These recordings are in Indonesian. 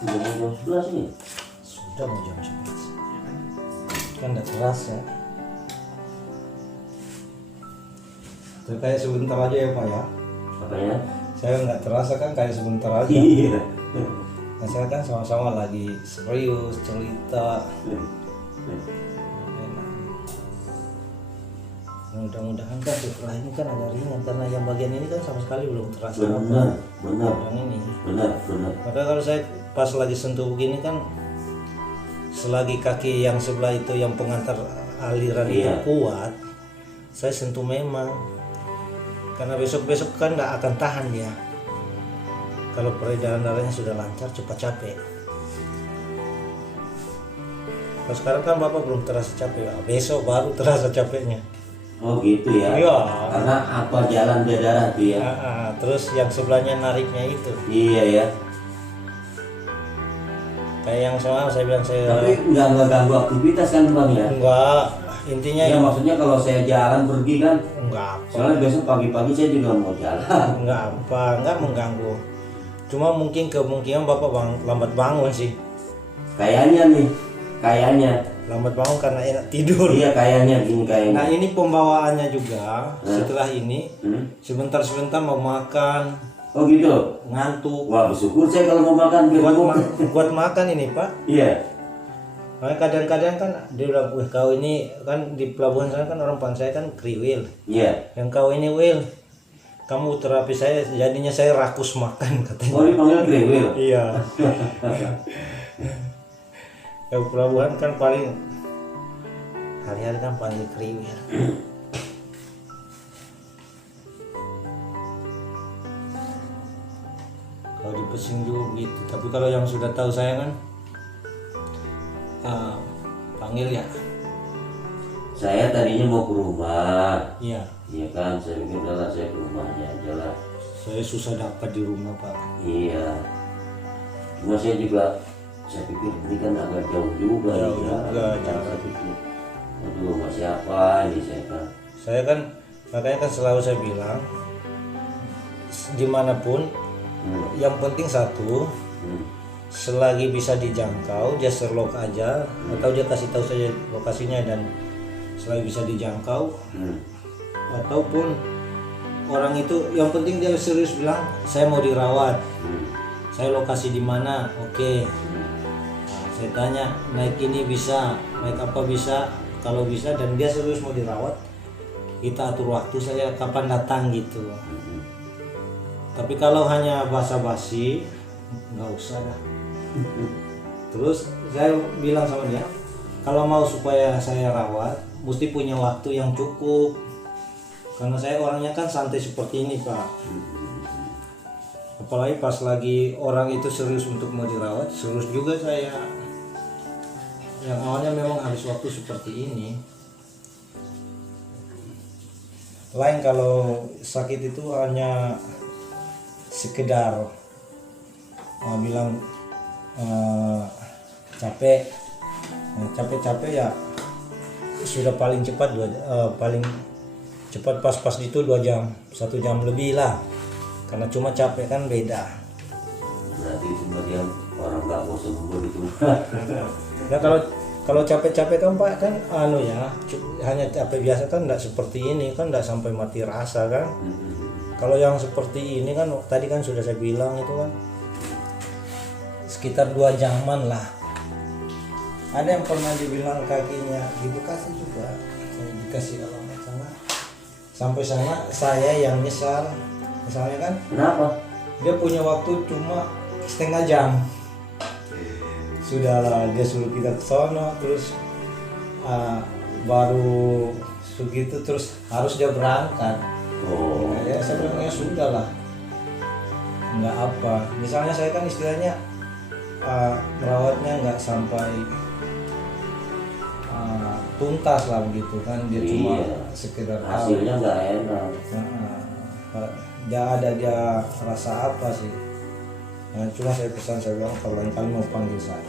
Sudah mau jam 11 ini. Sudah mau jam 11. Kan udah terasa. Tuh kayak sebentar aja ya Pak ya. Apanya? Saya nggak terasa kan kayak sebentar aja. Iya. Nah, saya kan sama-sama lagi serius cerita. Mudah-mudahan kan setelah ini kan agak ringan karena yang bagian ini kan sama sekali belum terasa Benar, benar, yang ini. benar. Maka kalau saya pas lagi sentuh begini kan selagi kaki yang sebelah itu yang pengantar aliran itu Iya. kuat, saya sentuh memang. Karena besok-besok kan nggak akan tahan dia. Kalau peredaran darahnya sudah lancar, cepat capek. Kalau sekarang kan Bapak belum terasa capek, besok baru terasa capeknya. Oh gitu ya. Iya. Karena apa jalan dia darah tuh ya. Terus yang sebelahnya nariknya itu. Iya ya. Kayak yang saya bilang saya Tapi nggak ganggu aktivitas kan bang ya? enggak, intinya Ya maksudnya kalau saya jalan pergi kan, enggak apa. soalnya besok pagi-pagi saya juga mau jalan. Enggak mengganggu. Cuma mungkin kemungkinan Bapak lambat bangun sih. Kayaknya. Lambat bangun karena enak tidur. Iya kayaknya gini kayaknya. Nah, ini pembawaannya juga setelah ini Hmm? sebentar mau makan, Oh gitu. ngantuk. Wah bersyukur saya kalau mau makan Buat makan ini, Pak. Iya. Makanya kadang-kadang kan dia bilang, "Wih, kau ini kan di pelabuhan sana kan orang panggil saya kan kriwil. Iya. Yang kau ini, Wil, kamu terapi saya jadinya saya rakus makan," katanya. Oh dipanggil kriwil. Iya. Ya pelabuhan kan paling hari-hari kan paling kriwil. Kalau di pesing juga begitu. Tapi kalau yang sudah tahu saya kan panggil ya. Saya tadinya mau ke rumah. Iya. Iya kan, saya pikir adalah saya ke rumahnya aja lah. Saya susah dapat di rumah, Pak. Iya. Cuma saya pikir ini kan agak jauh juga. Jauh nih, juga, jarak. Saya pikir, aduh masih apa ini saya kan. Saya kan makanya kan selalu saya bilang dimanapun yang penting satu, selagi bisa dijangkau dia serlok aja atau dia kasih tahu saja lokasinya dan selagi bisa dijangkau ataupun orang itu yang penting dia serius bilang saya mau dirawat, saya lokasi di mana, oke. Nah, saya tanya naik ini bisa, naik apa bisa, kalau bisa dan dia serius mau dirawat kita atur waktu saya kapan datang gitu. Tapi kalau hanya basa-basi nggak usah dah. Terus saya bilang sama dia, kalau mau supaya saya rawat mesti punya waktu yang cukup. Karena saya orangnya kan santai seperti ini, Pak. Apalagi pas lagi orang itu serius untuk mau dirawat, serius juga saya. Yang awalnya memang habis waktu seperti ini. Lain kalau sakit itu hanya sekedar bilang capek, capek ya sudah paling cepat paling cepat pas itu 2 jam, 1 jam lebih lah, karena cuma capek kan beda. Berarti itu bagian orang nggak mau sembuh itu. Nah kalau capek-capek kan Pak kan hanya capek biasa kan enggak seperti ini kan, enggak sampai mati rasa kan. Kalau yang seperti ini kan tadi kan sudah saya bilang itu kan sekitar 2 jaman lah. Ada yang pernah dibilang kakinya di Bekasi juga, saya dikasih alamat sana. Sampai sana saya yang nyesal, misalnya kan. Kenapa? Dia punya waktu cuma setengah jam. Sudahlah dia suruh kita ke sono terus baru segitu terus harus dia berangkat. Oh. Ya saya bilang ya sudah lah, nggak apa. Misalnya saya kan istilahnya merawatnya nggak sampai tuntas lah begitu kan, dia cuma sekedar hasilnya nggak enak. Nggak ada dia rasa apa sih. Nah, cuma saya pesan, saya bilang kalau lain kali mau panggil saya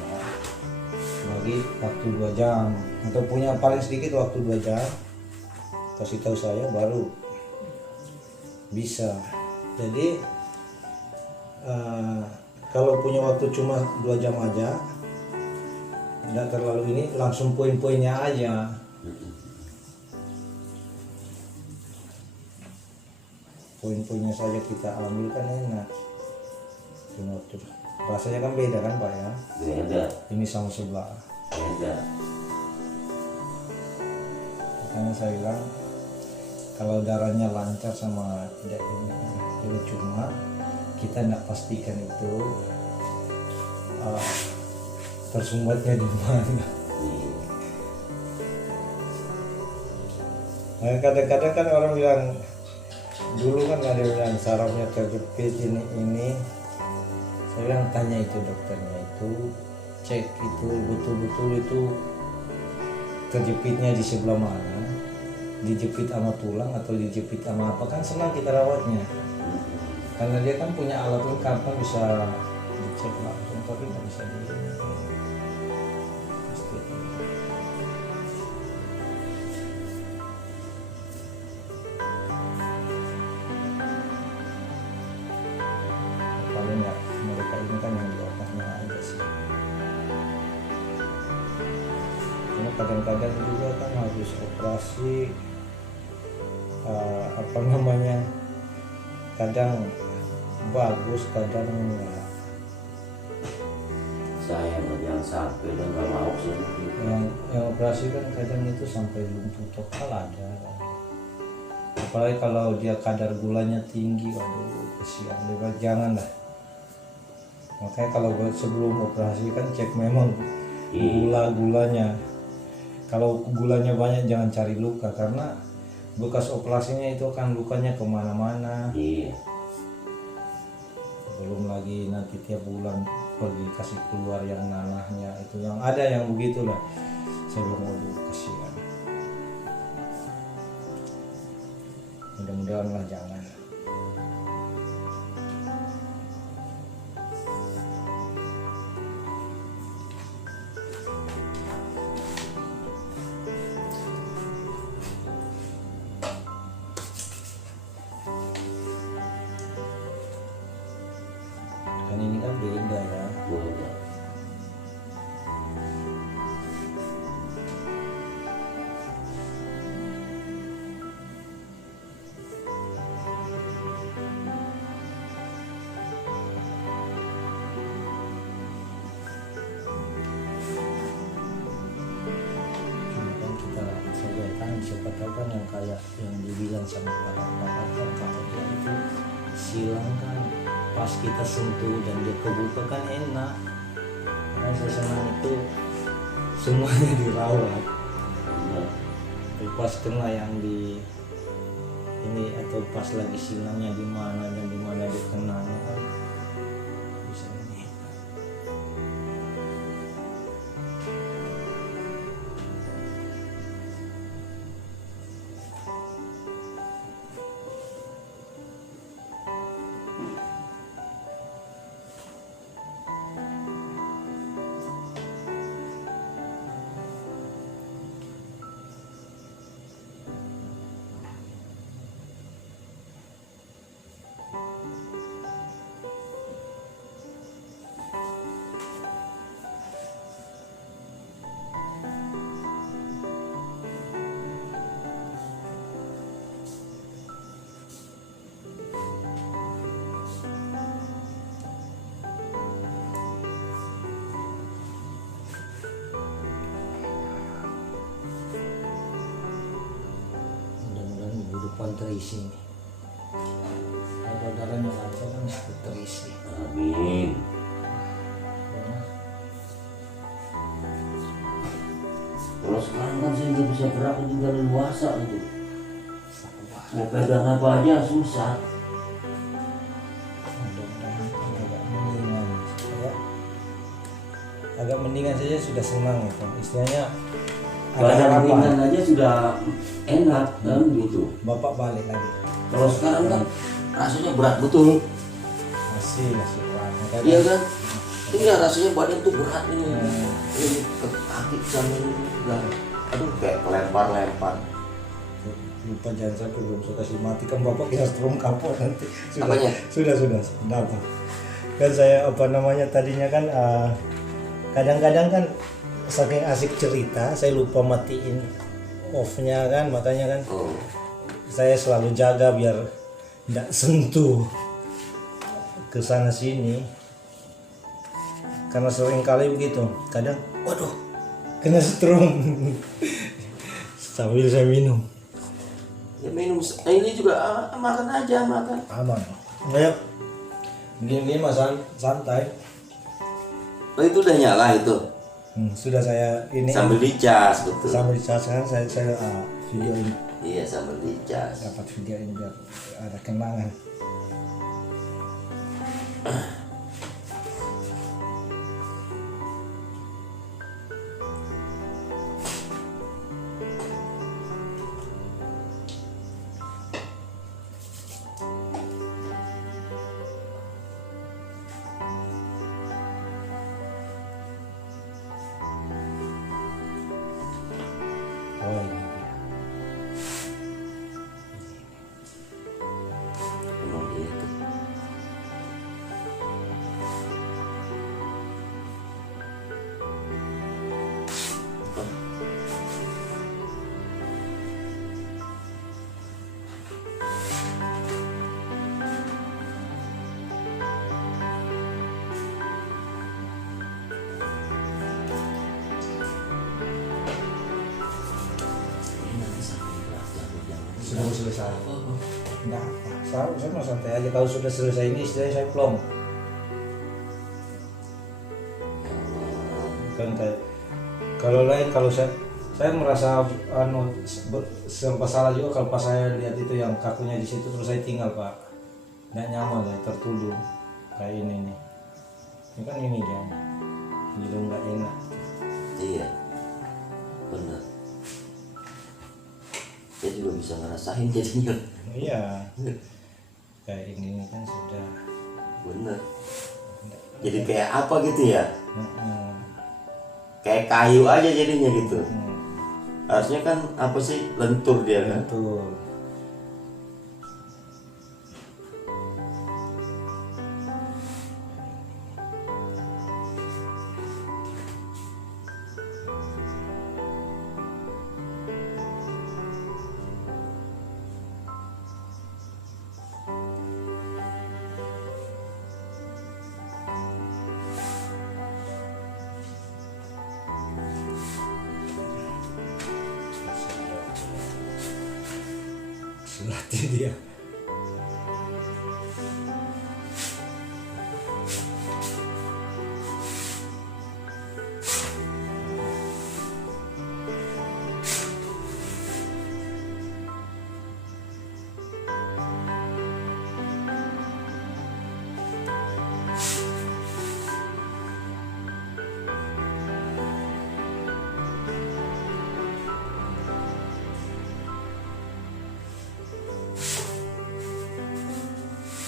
lagi waktu 2 jam atau punya paling sedikit waktu 2 jam kasih tahu saya baru bisa. Jadi kalau punya waktu cuma 2 jam aja, tidak terlalu ini, langsung poin-poinnya aja. Poin-poinnya saja kita ambil kan enak. Tuh, rasanya kan beda kan Pak ya? Beda. Ini sama sebelah. Beda. Makanya saya bilang kalau darahnya lancar sama tidak ini cuma kita tidak pastikan itu tersumbatnya di mana. Nah, kadang-kadang kan orang bilang dulu kan ada yang bilang sarafnya terjepit ini. Saya bilang tanya itu dokternya itu, cek itu betul-betul itu terjepitnya di sebelah mana, dijepit sama tulang atau dijepit sama apa, kan senang kita rawatnya karena dia kan punya alat lengkap kan bisa dicek langsung, tapi nggak bisa di pasti. Paling nggak mereka ini kan yang di otaknya aja sih. Cuma kadang-kadang juga kan habis operasi kadang bagus, kadang enggak. Saya yang sampai dan nggak mau sih. Yang operasi kan kadang itu sampai lumpuh total ada. Apalagi kalau dia kadar gulanya tinggi, waduh kesian, lebar jangan lah. Makanya kalau sebelum operasi kan cek memang gulanya. Kalau gulanya banyak jangan cari luka karena bekas operasinya itu kan lukanya kemana-mana. Iya. Belum lagi nanti tiap bulan pergi kasih keluar yang nanahnya itu, yang ada yang begitulah. Saya bilang waduh kasihan. Mudah-mudahan lah jangan. Kan ini kan beda ya. Beda. Cuma kan kita saja kan siapa tahu kan yang kayak yang dibilang sama bapak kan kalau dia itu silang kan pas kita sentuh dan dia kebuka kan enak. Karena saya senang itu semuanya dirawat. Iya. Tapi pas kena yang di ini atau pas lagi silangnya di mana dan di mana dia kenanya kan bisa ini. Mudah-mudahan minggu depan terisi nih. Kalau darahnya lancar kan ikut terisi. Amin. Karena Kalau sekarang kan saya nggak bisa gerak juga leluasa gitu. sabar. Mau pegang apa aja susah. Mudah-mudahan agak mendingan ya. Agak mendingan saja sudah senang itu. Istilahnya ada Badan harapan. ringan aja sudah enak kan gitu. Bapak balik lagi. Kalau sekarang kan rasanya berat betul. Masih kurang. Iya kan? Iya rasanya badan tuh berat ini. Ini ke kaki sama ini udah. Aduh kayak kelempar-lempar. Lupa jangan sampai belum saya kasih mati kan bapak kita strom kapok nanti. Sudah, Apanya? sudah. Kenapa? kan saya apa namanya tadinya kan kadang-kadang kan saking asik cerita saya lupa matiin off-nya kan, makanya kan Oh. saya selalu jaga biar tidak sentuh ke sana sini, karena sering kali begitu kadang waduh kena setrum sambil saya minum. Ya minum ini juga makan aja makan. Aman ya, gini mas santai. Oh itu udah nyala itu. Sudah saya ini Sambil dicas betul. sambil dicas kan saya videoin, Iya sambil dicas. dapat videoin biar ada kenangan. Oh ini dia. Emang gitu. Ini nanti sampai jangan. Sudah selesai. Oh. Enggak apa, saya mau santai aja. Kalau sudah selesai ini istilahnya saya plong. Kan kayak kalau lain, kalau saya merasa serba salah juga kalau pas saya lihat itu yang kakunya di situ terus saya tinggal pak, nggak nyaman lah, tertuduh kayak ini nih. Ini kan ini dia, jadi nggak enak. Iya. Benar. Dia juga bisa ngerasain jadinya. Iya, kayak ini kan sudah. Bener. Jadi kayak apa gitu ya? Heeh. Kayak kayu aja jadinya gitu. Hmm, Harusnya kan apa sih, lentur dia kan? betul. Selatih dia.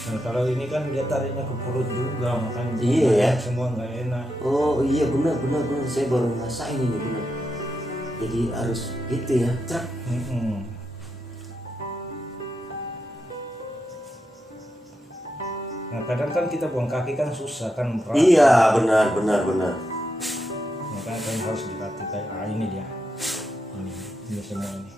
Nah, kalau ini kan dia tariknya ke perut juga, makanya Iya ya. semua nggak enak. Oh iya benar. Saya baru ngerasain ini benar. Jadi harus gitu ya. Cak. Mm-mm. Nah kadang kan kita buang kaki kan susah kan, berat. Iya benar. Makanya kan harus dilatih kayak ini dia, ini semua ini.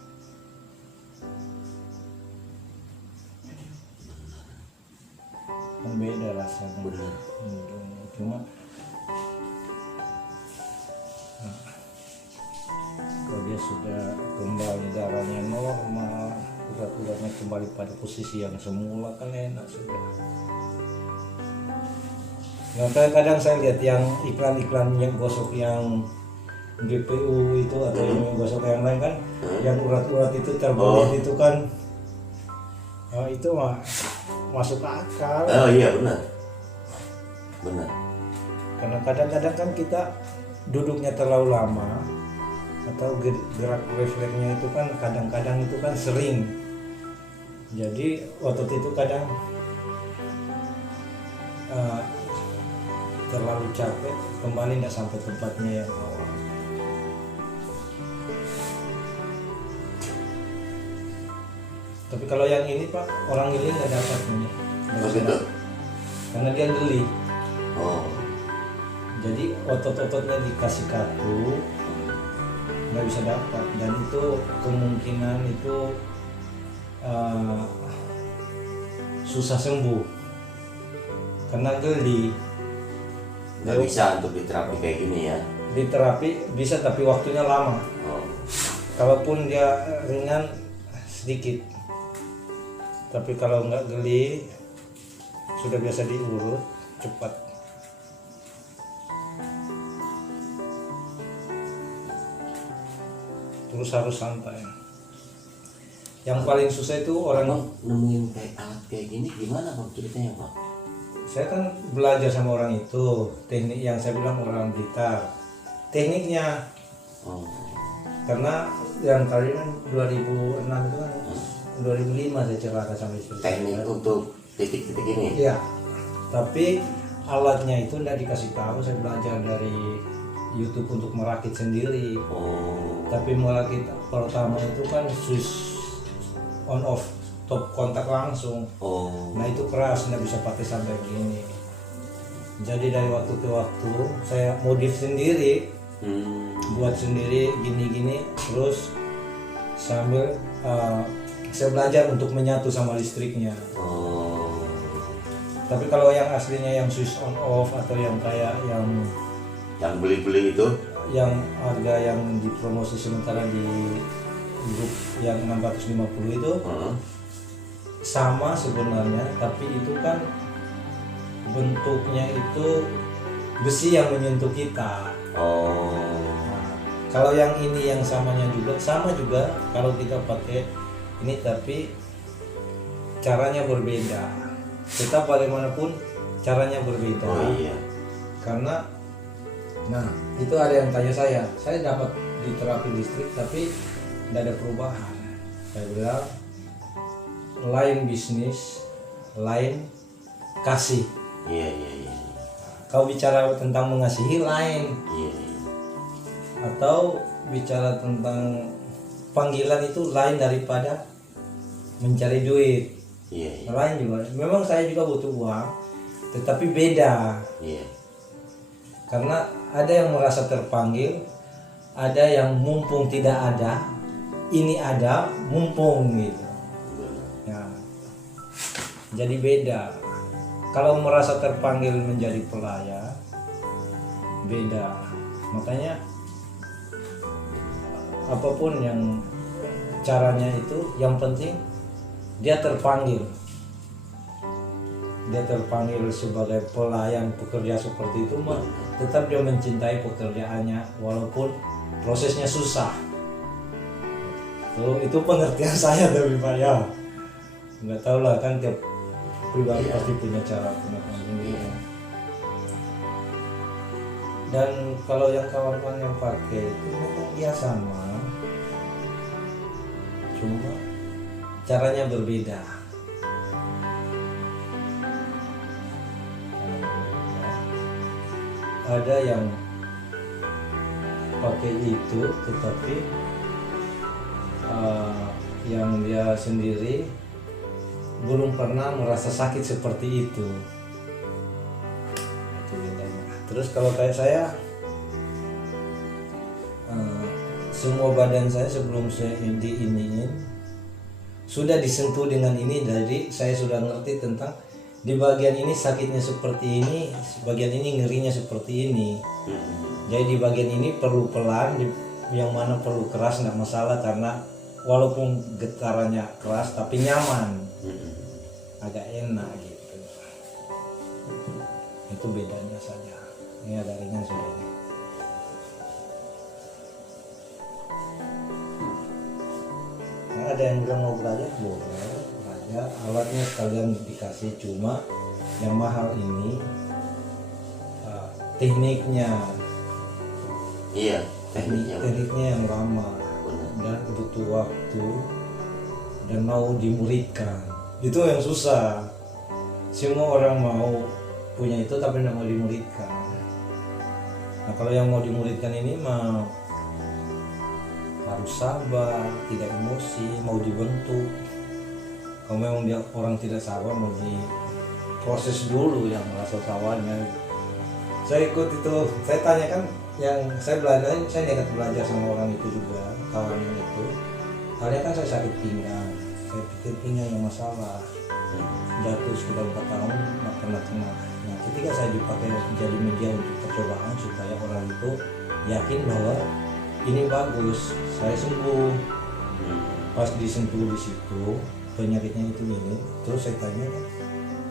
Kan beda rasanya. Benar. Cuma kalau dia sudah kembali darahnya normal, urat-uratnya kembali pada posisi yang semula kan enak sudah. Nah kadang saya lihat yang iklan-iklan yang gosok yang GPU itu atau yang gosok yang lain kan, yang urat-urat itu terbelit itu kan, itu mah masuk akal. Oh iya benar. Karena kadang-kadang kan kita duduknya terlalu lama atau gerak refleksnya itu kan kadang-kadang itu kan sering, jadi otot itu kadang terlalu capek kembali tidak sampai tempatnya yang awal. Tapi kalau yang ini pak, orang geli nggak dapat ini. Oh gitu. Karena dia geli. Jadi otot-ototnya dikasih kaku nggak bisa dapat, dan itu kemungkinan itu susah sembuh karena geli. Nggak bisa untuk diterapi kayak gini ya. Diterapi bisa tapi waktunya lama. Kalaupun dia ringan sedikit, tapi kalau nggak geli sudah biasa diurut cepat. Terus harus santai. Yang paling susah itu orang nemuin kayak alat kayak gini gimana Bang ceritanya Bang? Saya kan belajar sama orang itu, teknik yang saya bilang orang Blitar. Tekniknya. Karena yang kali kan 2006 itu kan 2005 saya celaka sampai istri. Teknik untuk titik-titik ini? Iya. Tapi alatnya itu tidak dikasih tahu, saya belajar dari YouTube untuk merakit sendiri. Tapi merakit pertama itu kan switch on off, top kontak langsung. Nah itu keras, nggak bisa pakai sampai begini. Jadi dari waktu ke waktu saya modif sendiri, buat sendiri gini-gini, terus sambil saya belajar untuk menyatu sama listriknya. Tapi kalau yang aslinya yang switch on off atau yang kayak yang beli-beli itu, yang harga yang dipromosi sementara di grup yang 650 itu sama sebenarnya, tapi itu kan bentuknya itu besi yang menyentuh kita. Nah, kalau yang ini yang samanya juga sama juga kalau kita pakai ini, tapi caranya berbeda. Tetap bagaimanapun caranya berbeda. Karena nah itu ada yang tanya saya dapat di terapi listrik tapi tidak ada perubahan. Saya bilang lain bisnis, lain kasih. Kau bicara tentang mengasihi lain, atau bicara tentang panggilan itu lain daripada mencari duit. Lain juga. Memang saya juga butuh uang, tetapi beda. Karena ada yang merasa terpanggil, ada yang mumpung tidak ada, ini ada mumpung gitu. Ya. Jadi beda. Kalau merasa terpanggil menjadi pelayan, beda. Makanya apapun yang caranya itu, yang penting dia terpanggil. Dia terpanggil sebagai pelayan pekerja seperti itu mah tetap dia mencintai pekerjaannya walaupun prosesnya susah. Itu pengertian saya dari Pak ya. Nggak tahu lah kan tiap pribadi pasti punya cara pengertian sendiri. Dan kalau yang kawan-kawan yang pakai itu memang dia sama, cuma caranya berbeda. Ada yang pakai itu tetapi yang dia sendiri belum pernah merasa sakit seperti itu. Itu bedanya. Terus kalau kayak saya, semua badan saya sebelum saya diiniin sudah disentuh dengan ini, jadi saya sudah ngerti tentang di bagian ini sakitnya seperti ini, bagian ini ngerinya seperti ini. Jadi di bagian ini perlu pelan, yang mana perlu keras nggak masalah, karena walaupun getarannya keras tapi nyaman, agak enak gitu. Itu bedanya saja. Ini agak ringan sudah ini. Nah, ada yang bilang mau belajar, boleh belajar. Alatnya sekalian dikasih, cuma yang mahal ini tekniknya. Tekniknya yang lama dan butuh waktu dan mau dimuridkan. Itu yang susah. Semua orang mau punya itu tapi tidak mau dimuridkan. Nah kalau yang mau dimuridkan ini mah harus sabar, tidak emosi, mau dibentuk. Kalau memang dia orang tidak sabar, mau diproses dulu yang rasa sabarnya. Saya ikut itu, saya tanya kan, yang saya belajar, saya nekat belajar sama orang itu juga, kawannya itu. Karena kan saya sakit pinggang, saya pikir pinggang yang masalah, jatuh sudah 4 tahun, nggak pernah kena. Nah, ketika saya dipakai jadi media untuk percobaan supaya orang itu yakin bahwa ini bagus, saya sembuh. Pas disentuh di situ, penyakitnya itu ini, terus saya tanya,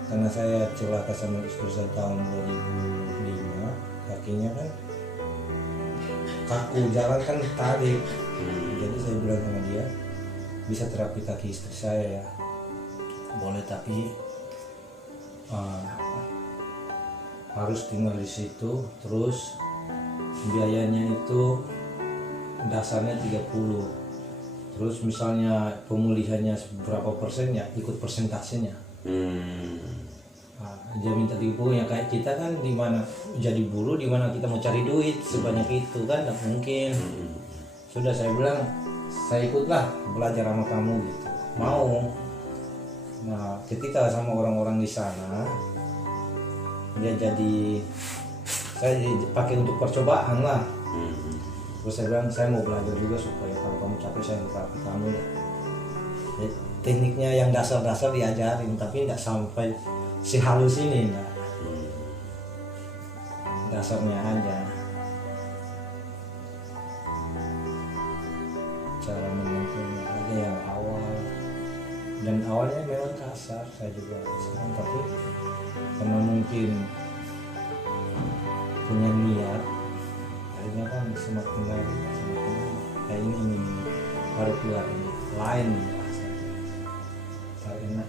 karena saya celaka sama istri saya tahun 2005, kakinya kan kaku, jalan kan tarik. Jadi saya bilang sama dia, bisa terapi kaki istri saya ya, boleh, tapi harus tinggal di situ, terus biayanya itu dasarnya 30, terus misalnya pemulihannya berapa persen ya ikut persentasenya. Dia minta 30, ya kayak kita kan di mana jadi buruh, di mana kita mau cari duit sebanyak itu kan nggak mungkin. Sudah saya bilang, saya ikutlah belajar sama kamu gitu, mau. Nah, ketika sama orang-orang di sana, dia jadi, saya dipakai untuk percobaan lah. Terus saya bilang, saya mau belajar juga supaya kalau kamu capek saya terapi kamu ya. Jadi, tekniknya yang dasar-dasar diajarin, tapi nggak sampai si halus ini, enggak. Dasarnya aja. Cara menyentuhnya aja yang awal. Dan awalnya memang kasar, saya juga kesana, tapi karena mungkin punya niat, akhirnya kan semakin lari, kayak ini baru keluar ini lain rasanya, tak enak.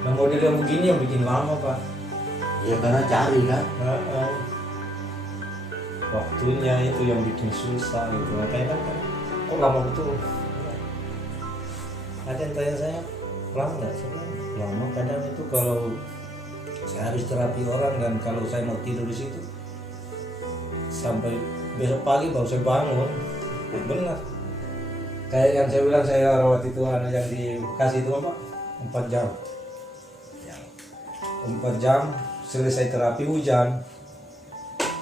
Nah, model yang begini yang bikin lama Pak. Ya karena cari kan. Waktunya itu yang bikin susah gitu. Makanya kan kok lama betul. Ada yang tanya saya, lama nggak? Saya bilang, lama. Kadang itu kalau saya harus terapi orang, dan kalau saya mau tidur di situ sampai besok pagi baru saya bangun. Benar. Kayak yang saya bilang, saya rawat itu anak yang di Bekasi itu apa? 4 jam. 4 jam selesai terapi hujan.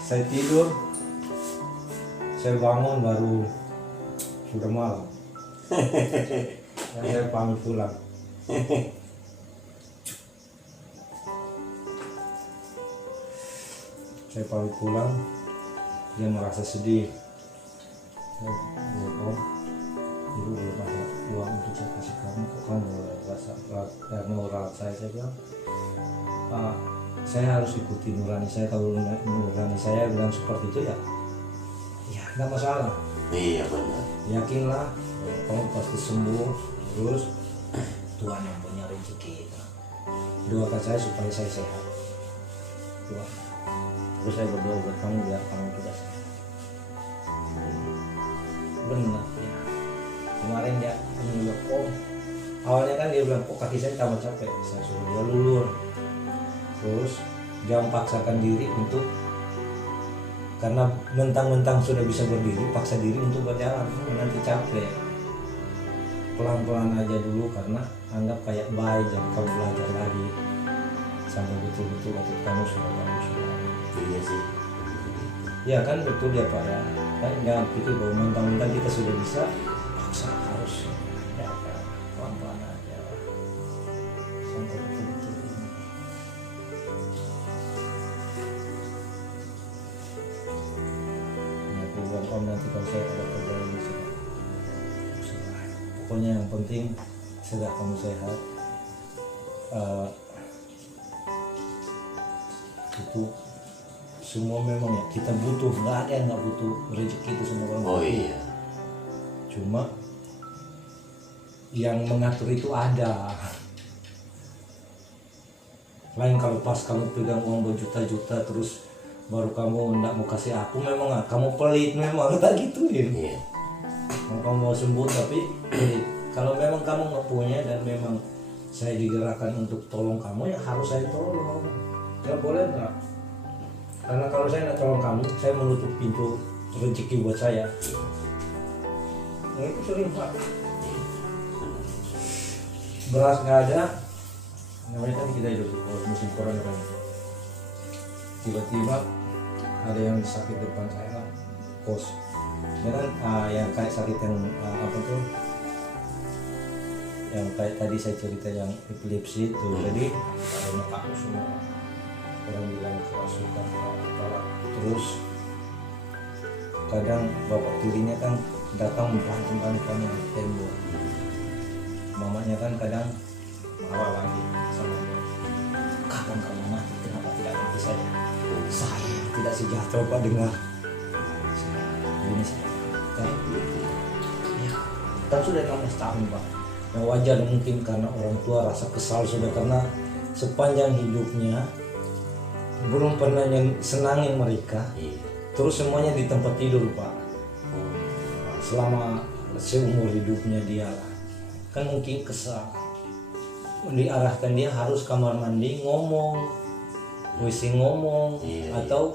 Saya tidur, saya bangun baru sudah malam. Dan saya pamit pulang. Saya pamit pulang, dia merasa sedih. Om, ibu belum ada uang untuk saya kasih kamu, kok kamu mau rawat saya? Saya bilang, saya harus ikuti nurani saya. Kalau nurani saya bilang seperti itu ya nggak masalah. Iya benar. Yakinlah, kamu pasti sembuh. Terus Tuhan yang punya rezeki. Doakan saya supaya saya sehat. Tuhan. Terus saya berdoa buat kamu biar kamu tidak sehat. Benar ya. Kemarin dia bilang, awalnya kan dia bilang, kok kaki saya tambah capek. Saya suruh dia lulur. Terus jangan paksakan diri untuk, karena mentang-mentang sudah bisa berdiri, paksa diri untuk berjalan, nanti capek. Pelan-pelan aja dulu, karena anggap kayak bayi, jangan kamu belajar lagi sampai betul-betul waktu kamu sudah bagus. Iya sih. Ya kan betul ya Pak ya. Kan jangan pikir bahwa mentang-mentang kita sudah bisa, paksa harus ya kan, pelan-pelan aja sampai betul-betul ini. Om, nanti kalau saya ada kerja ini pokoknya yang penting sudah kamu sehat. Itu semua memang ya kita butuh, nggak ada yang nggak butuh rezeki, itu semua orang butuh. Iya. Cuma yang mengatur itu ada. Lain kalau pas kamu pegang uang berjuta-juta terus baru kamu nggak mau kasih aku, memang nggak, kamu pelit, memang tak gituin. Iya. Kamu mau sembuh tapi pelit. Kalau memang kamu nggak punya dan memang saya digerakkan untuk tolong kamu, ya harus saya tolong. Nggak boleh nggak. Karena kalau saya nggak tolong kamu, saya menutup pintu rezeki buat saya. Nah, itu sering Pak. Beras nggak ada, namanya kan kita hidup di musim corona kan. tiba-tiba ada yang sakit depan saya kos ya kan, yang kayak sakit yang apa tuh yang kayak tadi saya cerita yang epilepsi itu. Jadi adanya kaku semua, orang bilang kerasukan apa, terus kadang bapak tirinya kan datang membantu-bantu tembok, mamanya kan kadang marah lagi sama dia, kapan kamu mati, kenapa tidak mati saya yang tidak sejahtera pak dengar ini saya kan ya kan sudah 16 tahun pak. Yang wajar mungkin karena orang tua rasa kesal sudah, karena sepanjang hidupnya belum pernah yang senangin mereka, terus semuanya di tempat tidur pak selama seumur hidupnya dia lah. Kan mungkin kesal, diarahkan dia harus kamar mandi ngomong, WC ngomong, atau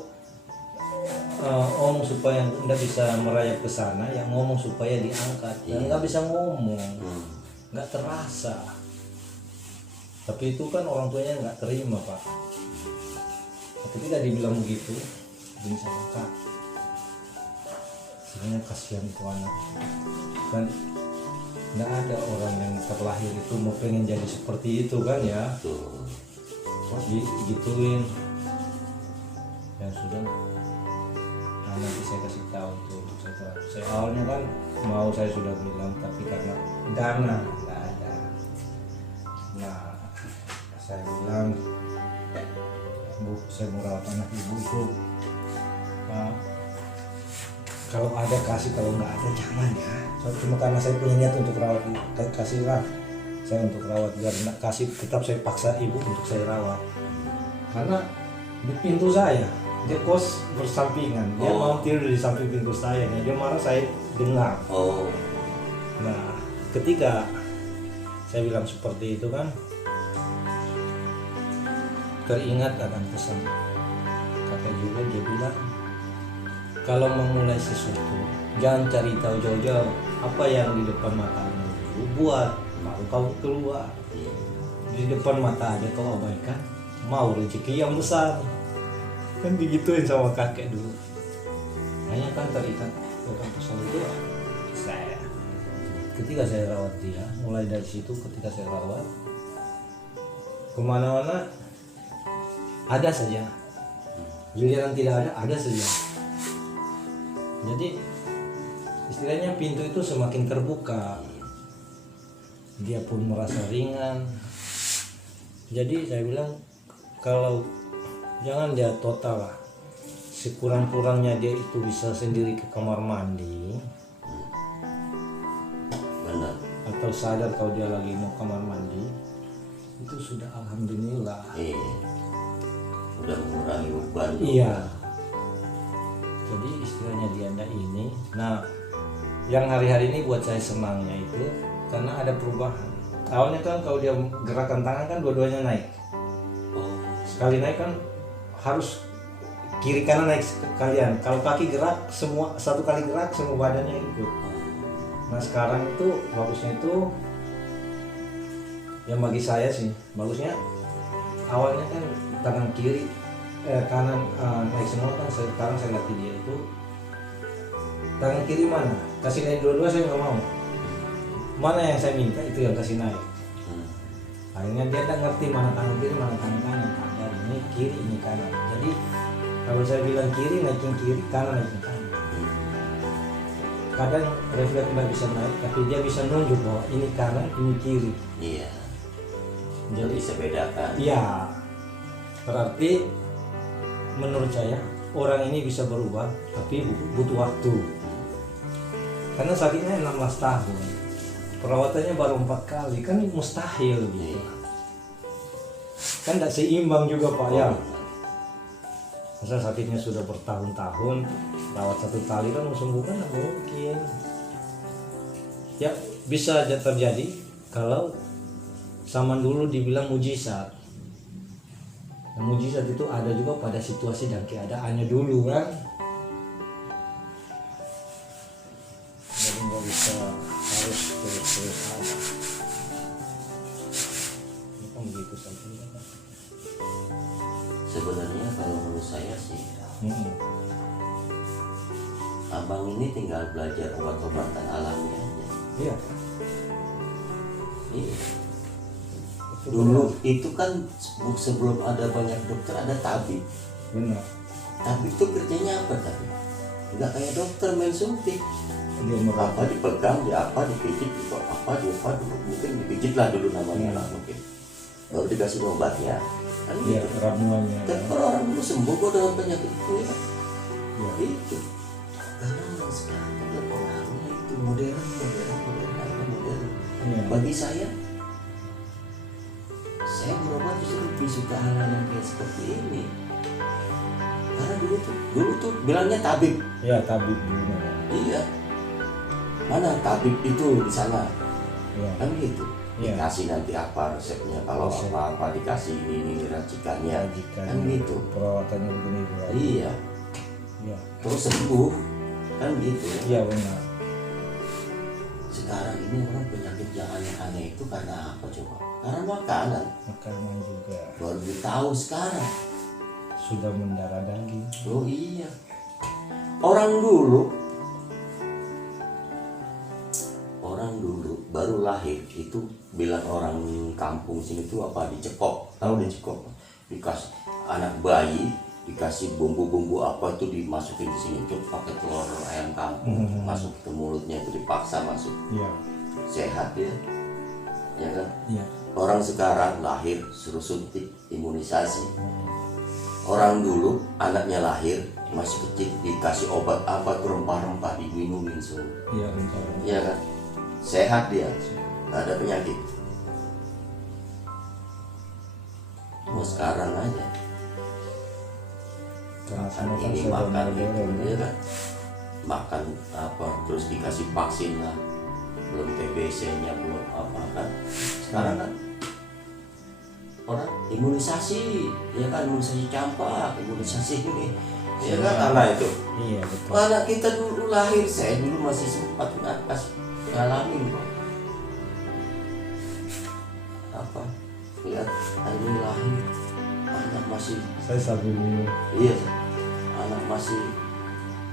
ngomong supaya nggak bisa merayap ke sana, yang ngomong supaya diangkat, dan nggak bisa ngomong, nggak terasa. Tapi itu kan orang tuanya nggak terima pak. Ketika dibilang begitu, ini sama kak, sebenarnya kasihan itu anak. Kan nggak ada orang yang terlahir itu mau pengen jadi seperti itu kan ya. Digituin. Ya sudah. Nah, nanti saya kasih tahu tuh. Saya awalnya kan mau, saya sudah bilang, tapi karena dana nggak ada. Nah, saya bilang, Bu, saya mau rawat anak ibu itu. Kalau ada kasih, kalau nggak ada jangan ya. Cuma karena saya punya niat untuk rawat, kasihlah saya untuk rawat. Biar nggak kasih, tetap saya paksa ibu untuk saya rawat. Karena di pintu saya, dia kos bersampingan, dia mau tidur di samping pintu saya, dan dia marah saya dengar. Nah, ketika saya bilang seperti itu kan, teringat akan pesan kakak juga, dia bilang kalau memulai sesuatu jangan cari tahu jauh-jauh, apa yang di depan matamu dulu buat, baru kau keluar. Di depan mata aja kau abaikan, mau rezeki yang besar. Kan digituin sama kakek dulu. Hanya kan terikat bukan pesan itu saya. Ketika saya rawat dia, mulai dari situ ketika saya rawat, kemana-mana ada saja, giliran tidak ada saja. Jadi istilahnya pintu itu semakin terbuka, dia pun merasa ringan. Jadi saya bilang kalau jangan dia total lah, sekurang-kurangnya dia itu bisa sendiri ke kamar mandi. Benar. Atau sadar kalau dia lagi mau kamar mandi, itu sudah alhamdulillah. Udah mengurangi beban. Iya. Jadi istilahnya dia anda ini. Nah, yang hari-hari ini buat saya senangnya itu karena ada perubahan. Awalnya kan kalau dia gerakan tangan kan dua-duanya naik. Sekali naik kan harus kiri kanan naik sekalian. Kalau kaki gerak semua, satu kali gerak semua badannya ikut. Nah sekarang itu bagusnya itu, yang bagi saya sih bagusnya, awalnya kan tangan kiri kanan naik semua kan, sekarang saya latih dia itu tangan kiri mana kasih naik dua-dua, saya nggak mau, mana yang saya minta itu yang kasih naik. Akhirnya dia tak ngerti mana tangan kiri mana tangan kanan, dari ini kiri ini kanan. Jadi kalau saya bilang kiri naikin kiri, kanan naikin kanan. Kadang refleks tidak bisa naik, tapi dia bisa nunjuk bahwa ini kanan ini kiri. Iya. Jadi bisa bedakan. Iya. Berarti menurut saya orang ini bisa berubah, tapi butuh waktu. Karena sakitnya 16 tahun, perawatannya baru 4 kali, kan mustahil gitu. Kan tidak seimbang juga Pak ya. Masa sakitnya sudah bertahun-tahun, rawat 1 kali kan mau sembuh kan tidak mungkin. Ya bisa aja terjadi kalau zaman dulu dibilang mujizat. Yang mujizat itu ada juga pada situasi dan keadaannya dulu kan. Jadi nggak bisa harus terus ada. Ini kan begitu saja. sebenarnya kalau menurut saya sih abang ini tinggal belajar obat-obatan alami aja. Iya. Iya. Dulu itu kan sebelum ada banyak dokter ada tabib. Benar. Tabib itu kerjanya apa tabib? Nggak kayak dokter main suntik. Dia Apa dipegang, dia apa dipijit, apa dulu mungkin dipijit lah dulu namanya lah mungkin. Baru dikasih obatnya. Kan Iya, gitu. ramuannya. Tapi kalau orang dulu sembuh kok dengan penyakit itu ya. Iya. Itu. Karena orang sekarang udah orangnya itu modern. Iya. Bagi saya berobat justru lebih suka hal yang kayak seperti ini. Karena dulu tuh bilangnya tabib. Ya, tabib dulu. Iya. Mana tabib itu di sana? Ya. Kan gitu. Iya. Dikasih nanti apa resepnya, kalau Resep. apa dikasih ini racikannya. Kan gitu. Perawatannya begini. Iya. Iya. Terus sembuh. Kan gitu. Iya, benar. Sekarang ini orang penyakit yang aneh-aneh itu karena apa coba? Karena makanan. Makanan juga Baru tahu sekarang. sudah mendarah daging. Oh iya. Orang dulu baru lahir itu bilang orang kampung sini tuh apa dicekok. Tahu dicekok? Dikasih anak bayi dikasih bumbu-bumbu apa itu dimasukin di sini tuh pakai telur ayam kampung masuk ke mulutnya itu dipaksa masuk. Iya. Sehat dia. Ya kan? Iya. Orang sekarang lahir suruh suntik imunisasi. Orang dulu anaknya lahir masih kecil dikasih obat apa tuh rempah-rempah diminumin semua. Iya, benar. Iya kan? Sehat dia, nggak ada penyakit. Cuma sekarang aja makan ini makan itu, ya kan? Makan apa terus dikasih vaksin lah, belum TBC-nya belum apa kan? Sekarang kan orang imunisasi, ya kan, imunisasi campak, imunisasi ini, ya kan, anak itu. Iya, betul. Anak kita dulu lahir, saya dulu masih sempat ngalamin kok. Apa? Lihat, ini lahir, anak masih, Saya sambil minum. iya, anak masih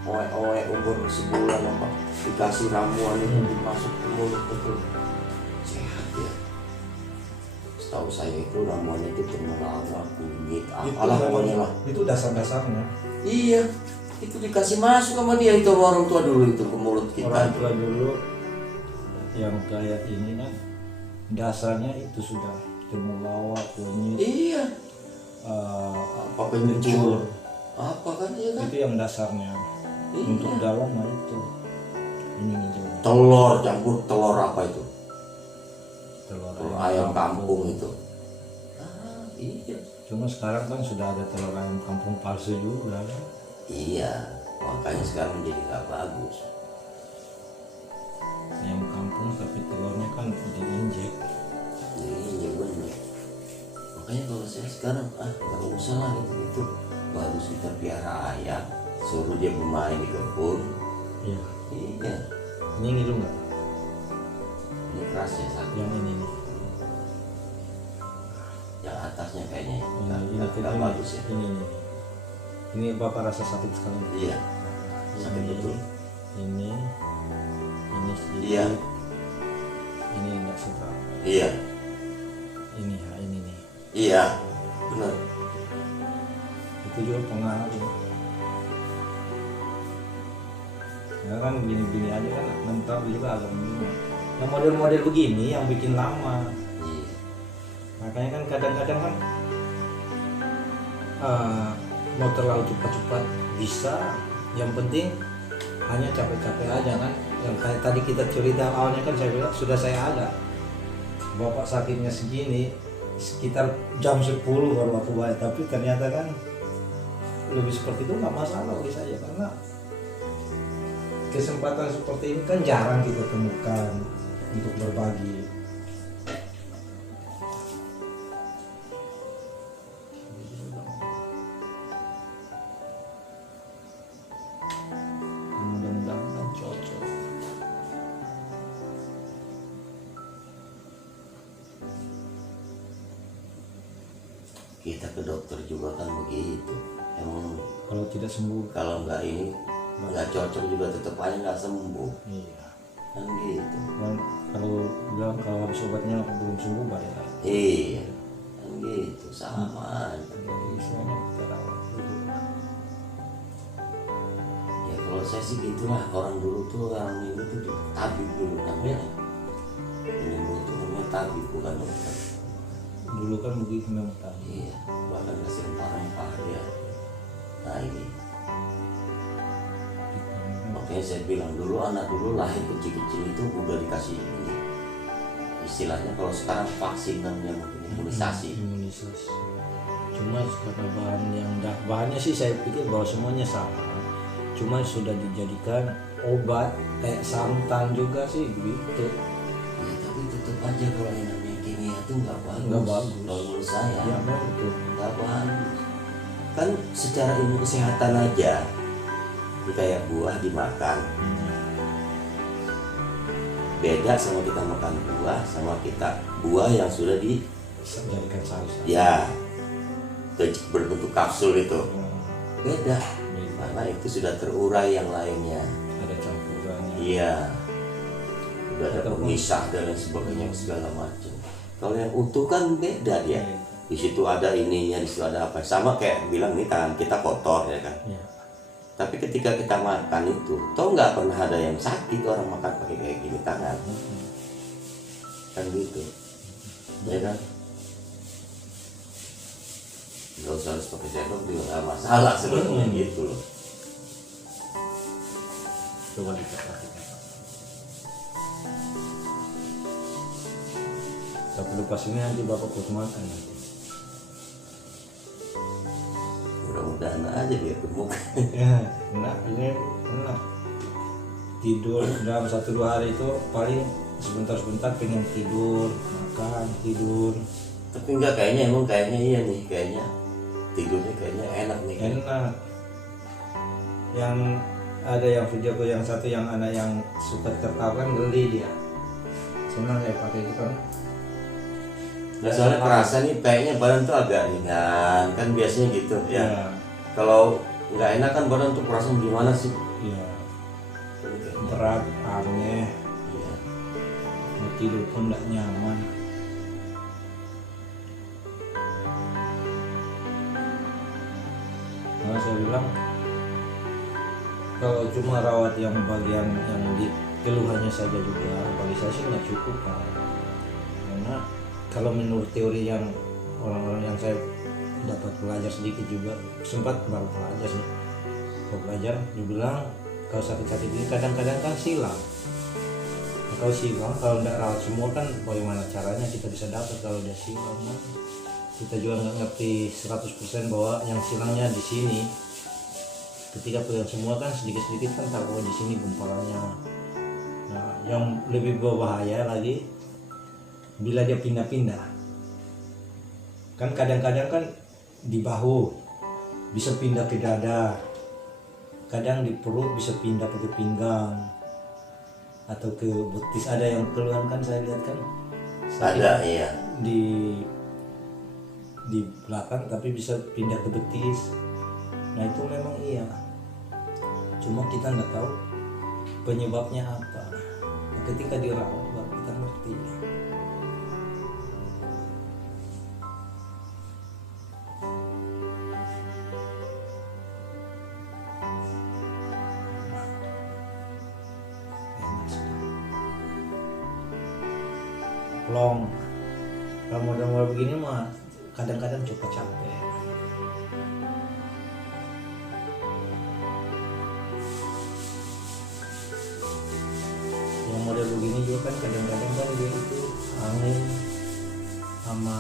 oe-oe umur sebulan apa, dikasih ramuan itu dimasuk ke mulut betul, sehat ya. Setahu saya itu ramuannya itu temulawak, kunyit, apalah pokoknya lah. Itu dasar-dasarnya. Iya, itu dikasih masuk sama dia itu orang tua dulu itu ke mulut kita. Orang tua dulu yang kayak ini kan dasarnya itu sudah temulawak, kunyit, Iya, apa kencur, apa kan ya kan? itu yang dasarnya. Iya. Untuk dalam nah itu ini juga Telur campur telur apa itu? telur Telur ayam kampung itu. Iya. Cuma sekarang kan sudah ada telur ayam kampung palsu juga kan. Iya, makanya sekarang jadi nggak bagus. Ayam kampung tapi telurnya kan diinjek. Iya benar. Makanya kalau saya sekarang nggak usah lah gitu. Bagus kita piara ayam, suruh dia bermain di kebun. Iya. Iya. Ini ngilu nggak? Ini keras ya sakit. Yang ini nih. Yang atasnya kayaknya Ini nggak bagus ya. Ini bapak rasa sakit sekali. Iya. Sakit Ini, betul. Ini sedikit. Iya. Ini enggak seberapa. Iya. Ini ya, ini nih. Iya. Benar. Itu juga pengaruh. Ya kan gini-gini aja kan mental juga agak bingung. Yang model-model begini yang bikin lama. Iya. Makanya kan kadang-kadang kan mau terlalu cepat-cepat bisa. Yang penting hanya capek-capek aja kan. Yang kayak tadi kita cerita awalnya kan saya bilang sudah saya ada. Bapak sakitnya segini sekitar jam 10 baru aku bayar, tapi ternyata kan lebih seperti itu nggak masalah bagi saya karena kesempatan seperti ini kan jarang kita temukan untuk berbagi. Mudah-mudahan cocok. kita ke dokter juga kan begitu. Emang Kalau tidak sembuh, kalau nggak ini nggak cocok juga tetap aja nggak sembuh iya. kan gitu. Dan kalau bilang kalau habis obatnya belum sembuh balik lagi. Iya kan gitu sama aja. Jadi semuanya kita rawat dulu. Ya kalau saya sih gitulah, orang dulu tuh orang minggu tuh tabib dulu namanya. Minggu itu namanya tabib bukan dokter. Dulu kan begitu memang tadi. Iya, bahkan kasih rempah-rempah dia. Nah ini makanya saya bilang dulu anak dulu lahir kecil-kecil itu udah dikasih ini. Istilahnya kalau sekarang vaksin namanya mungkin imunisasi. Imunisasi. Cuma karena bahannya sih saya pikir bahwa semuanya sama. Cuma sudah dijadikan obat kayak santan juga sih begitu. Ya tapi tetap aja kalau yang namanya kimia itu nggak bagus. Nggak bagus. Kalau menurut saya Ya memang betul. nggak bagus. Kan secara ilmu kesehatan aja, ini kayak buah dimakan. Beda sama kita makan buah sama kita buah yang sudah Jadikan sayur. ya berbentuk kapsul itu. Beda. Beda. Karena itu sudah terurai yang lainnya. Ada campurannya. Iya. Udah ada pemisah dan lain sebagainya segala macam. Kalau yang utuh kan beda dia. Di situ ada ininya, di situ ada apa. Sama kayak bilang nih tangan kita kotor ya kan. Iya. Tapi ketika kita makan itu, toh nggak pernah ada yang sakit orang makan pakai kayak gini tangan. Kan gitu. Ya kan? Nggak usah harus pakai sendok juga nggak masalah sebetulnya gitu loh. Coba diperhatikan. Tapi lepas ini nanti bapak putus makan nanti. Mudah-mudahan aja dia gemuk. Ya, enak ini enak. Tidur dalam 1-2 hari itu paling sebentar-sebentar pengen tidur, makan, tidur. Tapi enggak kayaknya iya nih kayaknya tidurnya kayaknya enak nih. Enak. Yang ada yang videoku yang satu yang anak yang suka tertawa kan geli dia. Senang ya pakai itu kan. Nah, soalnya kerasa nih kayaknya badan tuh agak ringan kan biasanya gitu ya. Ya. Kalau nggak enak kan badan tuh perasaan gimana sih? Iya. Berat, aneh, Iya. mau tidur pun tidak nyaman. Nah, saya bilang kalau cuma rawat yang bagian yang di keluhannya saja juga bagi saya sih nggak cukup Pak. Karena kalau menurut teori yang orang-orang yang saya dapat belajar sedikit juga sempat baru belajar sih belajar dibilang kalau sakit-sakit ini kadang-kadang kan silang. Kalau silang kalau tidak rawat semua kan bagaimana caranya kita bisa dapat kalau dia silang kan? Kita juga nggak ngerti 100% bahwa yang silangnya di sini. Ketika pegang semua kan sedikit-sedikit kan tahu di sini gumpalannya. Nah, yang lebih berbahaya lagi bila dia pindah-pindah. Kan kadang-kadang kan di bahu bisa pindah ke dada. Kadang di perut bisa pindah ke pinggang atau ke betis. Ada yang keluhan kan saya lihat kan. Ada iya. Di belakang tapi bisa pindah ke betis. Nah itu memang iya, cuma kita nggak tahu penyebabnya apa. Nah, ketika dirawat baru kita ngerti. Plong, kalau model-model begini mah kadang-kadang cukup capek. Yang model begini juga kan kadang-kadang kan dia itu angin sama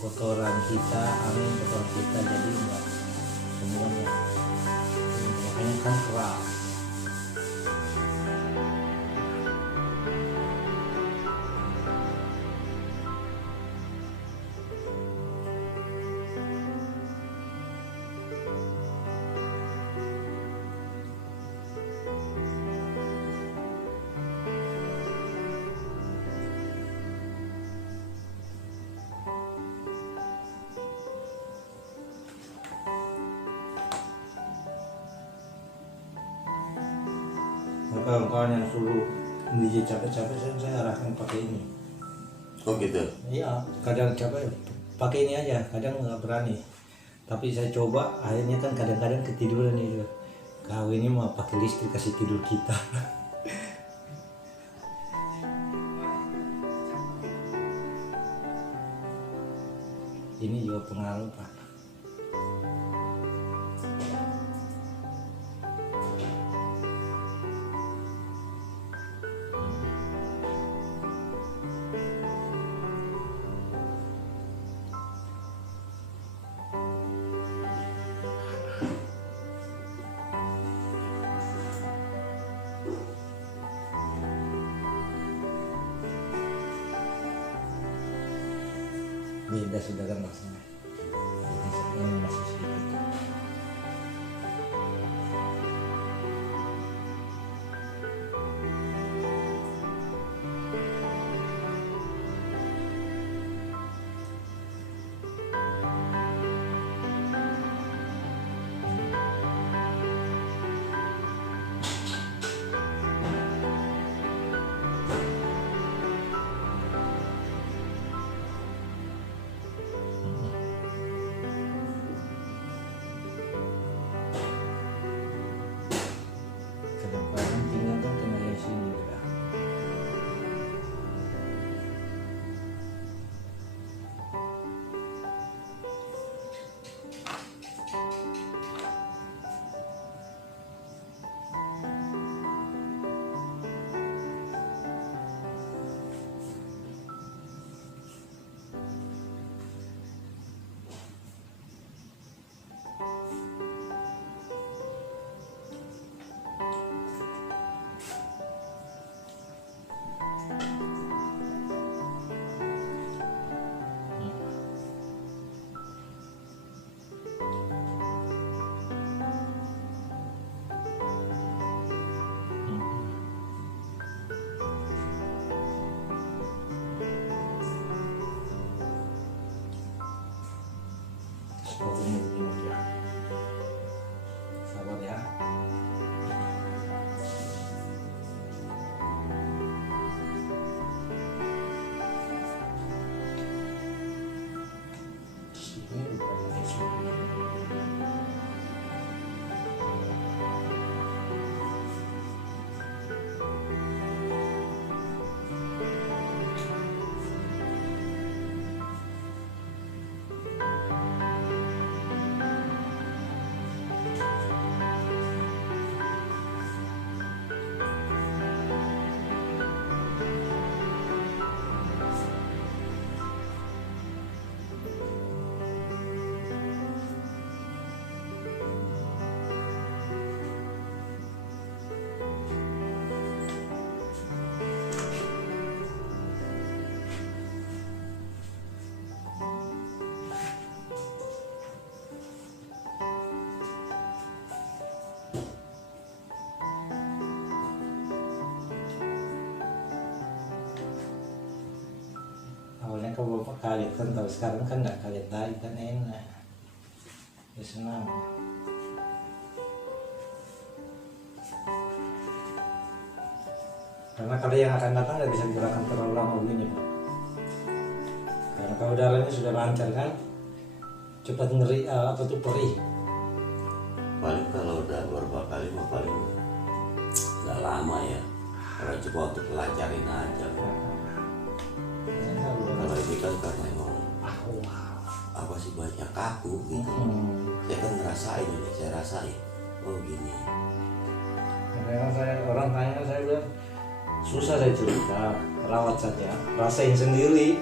kotoran kita, angin kotoran kita jadi enggak semuanya. Makanya kan keras. kawan-kawan yang suruh DJ capek-capek saya arahkan pakai ini. Oh gitu. Iya, kadang capek pakai ini aja, kadang nggak berani. Tapi saya coba, akhirnya kan kadang-kadang ketiduran itu. Kau ini mau pakai listrik kasih tidur kita. Ini juga pengaruh Pak. Beda sudah kan maksudnya. Ini masih sedikit. Kadang-kadang tinggal kan kena yang sini juga. Pokoknya begini aja. Sabar ya. Ini bukan yang sini. Awalnya kan bapak kaget kan, tapi sekarang kan nggak kaget lagi kan, enak. Ya senang. Karena kalau yang akan datang nggak bisa digerakkan terlalu lama begini Pak. Karena kalau udaranya sudah lancar kan, cepat ngeri apa tuh perih. Paling kalau udah beberapa kali mah paling nggak lama ya. Karena cuma untuk pelajarin aja. Kalau ini kan karena emang apa sih banyak kaku gitu. Saya kan ngerasain ini, saya rasain. Oh gini. Karena orang tanya saya bilang susah saya cerita, rawat saja, rasain sendiri.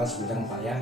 keras bilang Pak ya.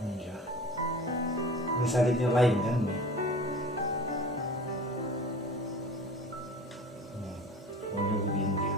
Iya. Ini sakitnya lain kan ini. Pokoknya begini dia.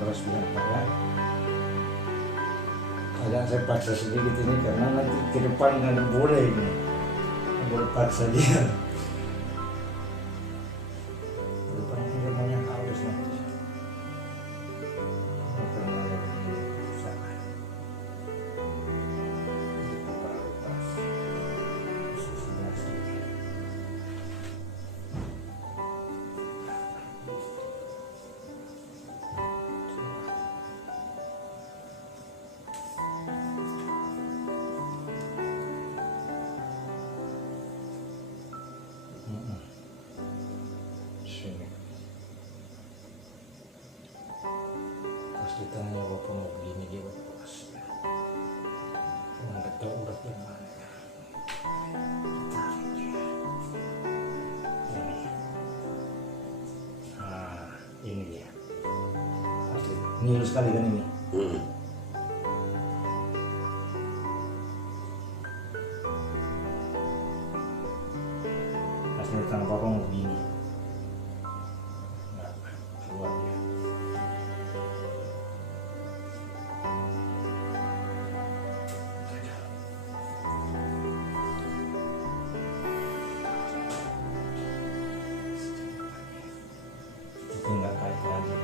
Keras bilang Pak ya. Kadang saya paksa sedikit ini karena nanti ke depan nggak boleh ini, nggak boleh paksa dia. Ke depan dia maunya halus nanti. Karena ada begini usaha. Itu baru pas. Sudah sedikit. Sini. Pas ditanya bapak mau begini dia pas. Nggak tahu urat yang mana. Tarik dia. Ini. Ah, ini dia. Asli. Ngilu sekali kan ini. Asli tangan bapak mau begini. Keluar dia. Tapi nggak kait lagi.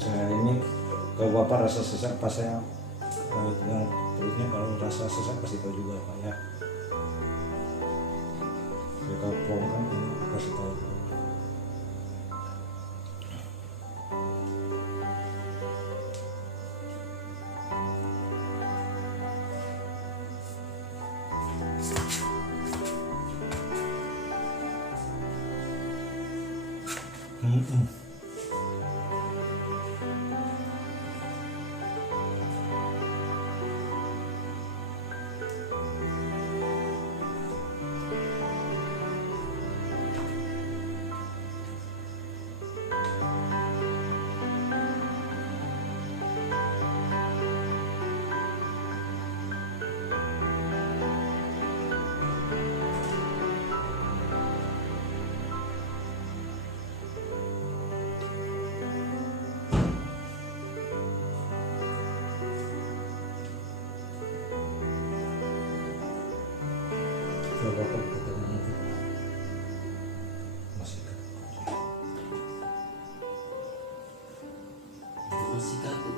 saya ini, kalau bapak rasa sesak pas saya yang perutnya, kalau rasa sesak pasti tahu juga pak ya. Saya tahu plong kan pasti tahu. Kalau bapak ketemu itu masih Masih kaku.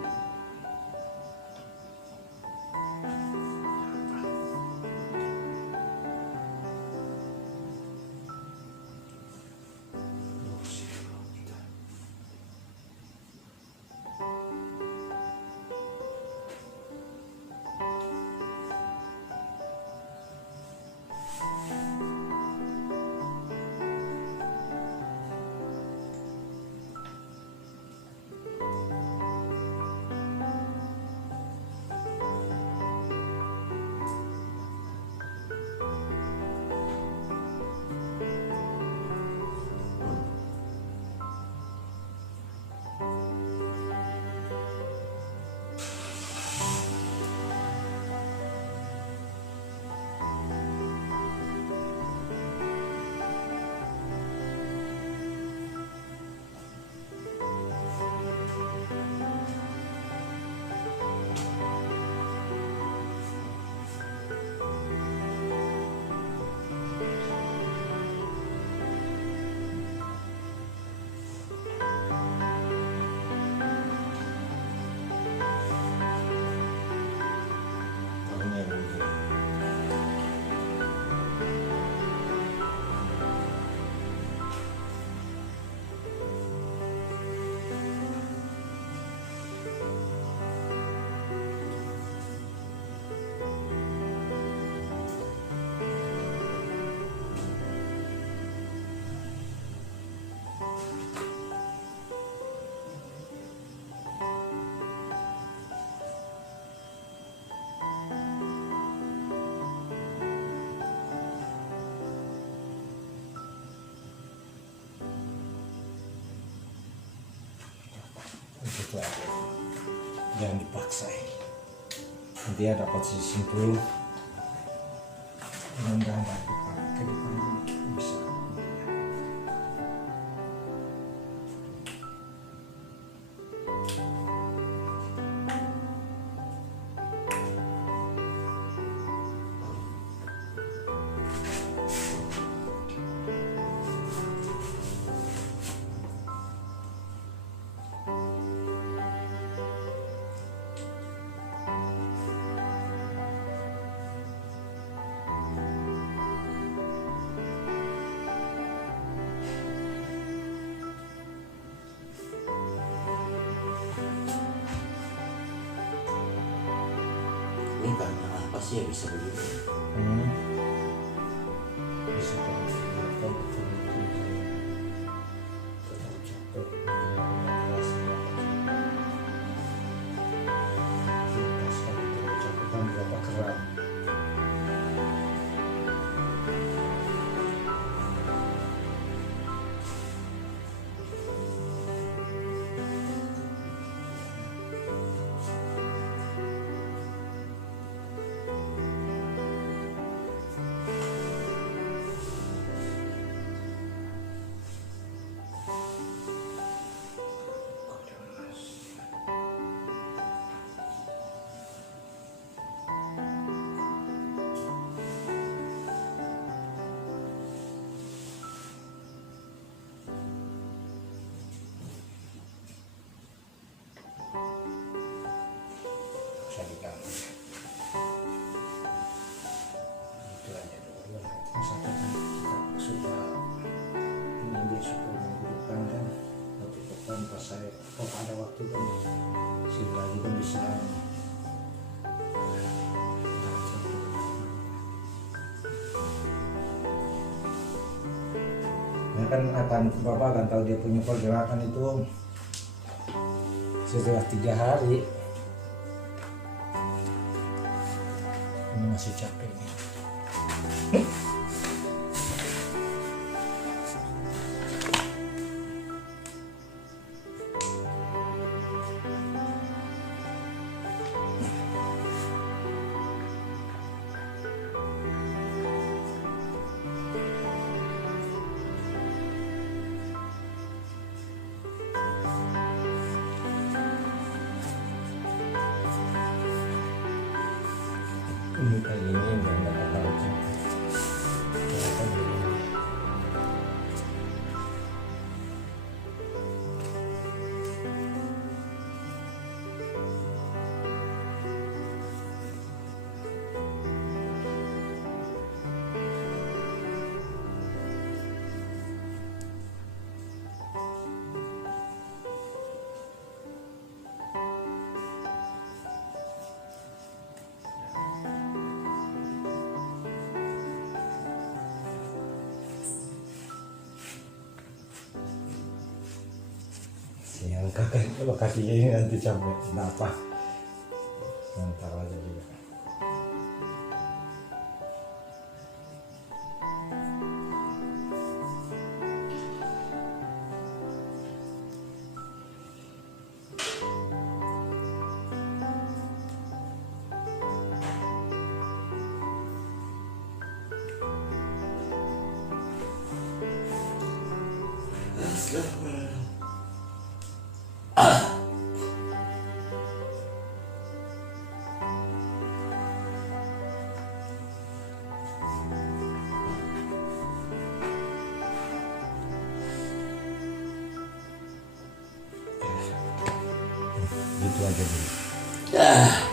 tahunya begini. Itu aja, jangan dipaksa ya. Nanti ya dapat simpul, mudah-mudahan ke depan bisa. Ini karena apa sih ya bisa begitu? Bisa terlalu betul-betul terlalu capek, pas kali terlalu capek kan berapa keram. kan pas saya pada waktu kan si lagi kan diserang. Nah kan akan bapak kan tahu dia punya pergerakan itu setelah 3 hari. Ini masih capek nih. Ini kayak gini nggak tahu sih. Yang kakak kalau kakinya ini nanti sampai kenapa ntar aja juga. Gitu aja dulu.